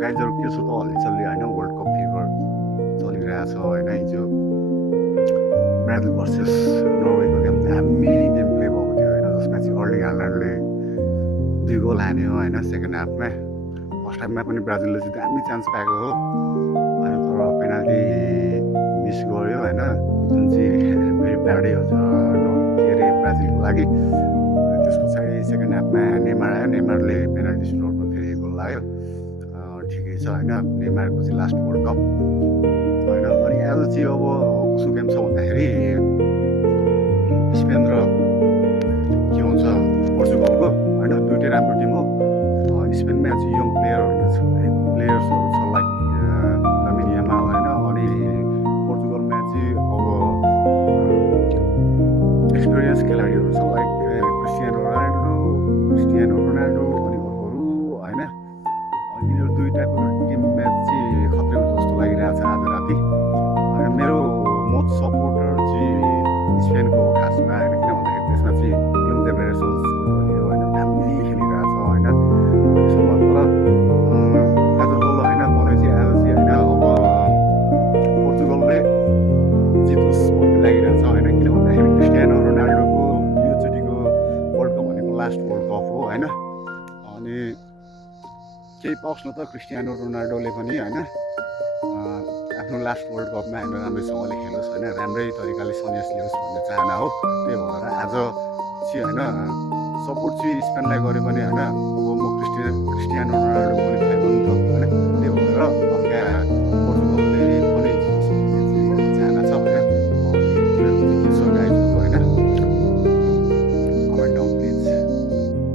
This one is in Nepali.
गाइजहरू के छ त हल्लीचल्ली होइन वर्ल्ड कप फिभर चलिरहेछ होइन हिजो ब्राजिल भर्सेस नर्वेको गेम दामी गेम प्ले भएको थियो होइन जसमा चाहिँ अर्लिङ हाल्यान्डले 2 गोल हान्यो होइन सेकेन्ड हाफमा फर्स्ट हाफमा पनि ब्राजिलले चाहिँ दामी चान्स पाएको हो होइन तर पेनाल्टी मिस गर्यो होइन जुन चाहिँ भेरी ब्याडै हो के अरे ब्राजिलको लागि त्यस पछाडि सेकेन्ड हाफमा नेमार आयो नेमारले पेनाल्टी सुटआउटमा फेरि गोल लाग्यो ठिकै छ होइन नेमारको चाहिँ लास्ट वर्ल्ड कप होइन अनि आज चाहिँ अब कसो गेम छ भन्दाखेरि स्पेन र के भन्छ पोर्चुगलको होइन दुइटै राम्रो टिम हो स्पेनमा चाहिँ यङ प्लेयर्सहरू छ लाइक लामिन यामाल होइन अनि पोर्चुगलमा चाहिँ अब एक्सपिरियन्स खेलाडीहरू छ लाइक क्रिस्टियानो रोनाल्डो अनि अरूहरू होइन अनि यो दुइटाको टिम म्याच चाहिँ खत्रै हुन्छ जस्तो लागिरहेछ आज राति होइन मेरो मोस्ट सपोर्टर चाहिँ स्पेनको हो खासमा होइन किन भन्दाखेरि त्यसमा चाहिँ यङ जेनेरेसन्सको टोली हो होइन दामी खेलिरहेछ होइन अहिलेसम्म तर एज अ होल होइन मलाई चाहिँ आज चाहिँ होइन अब पोर्चुगलले जितोस् भन्ने लागिरहेछ होइन किन भन्दाखेरि क्रिस्टियानो रोनाल्डोको योचोटिको वर्ल्ड कप भनेको लास्ट वर्ल्ड कप हो होइन अनि केही पाओस् न त क्रिस्टियानो रोनाल्डोले पनि होइन आफ्नो लास्ट वर्ल्ड कपमा होइन राम्रैसँगले खेलोस् होइन राम्रै तरिकाले सन्यास लियोस् भन्ने चाहना हो त्यही भएर आज चाहिँ होइन सपोर्ट चाहिँ स्पेनलाई गऱ्यो भने होइन अब म क्रिस्टियानो रोनाल्डो पनि फ्यान हो नि त होइन त्यही भएर हल्का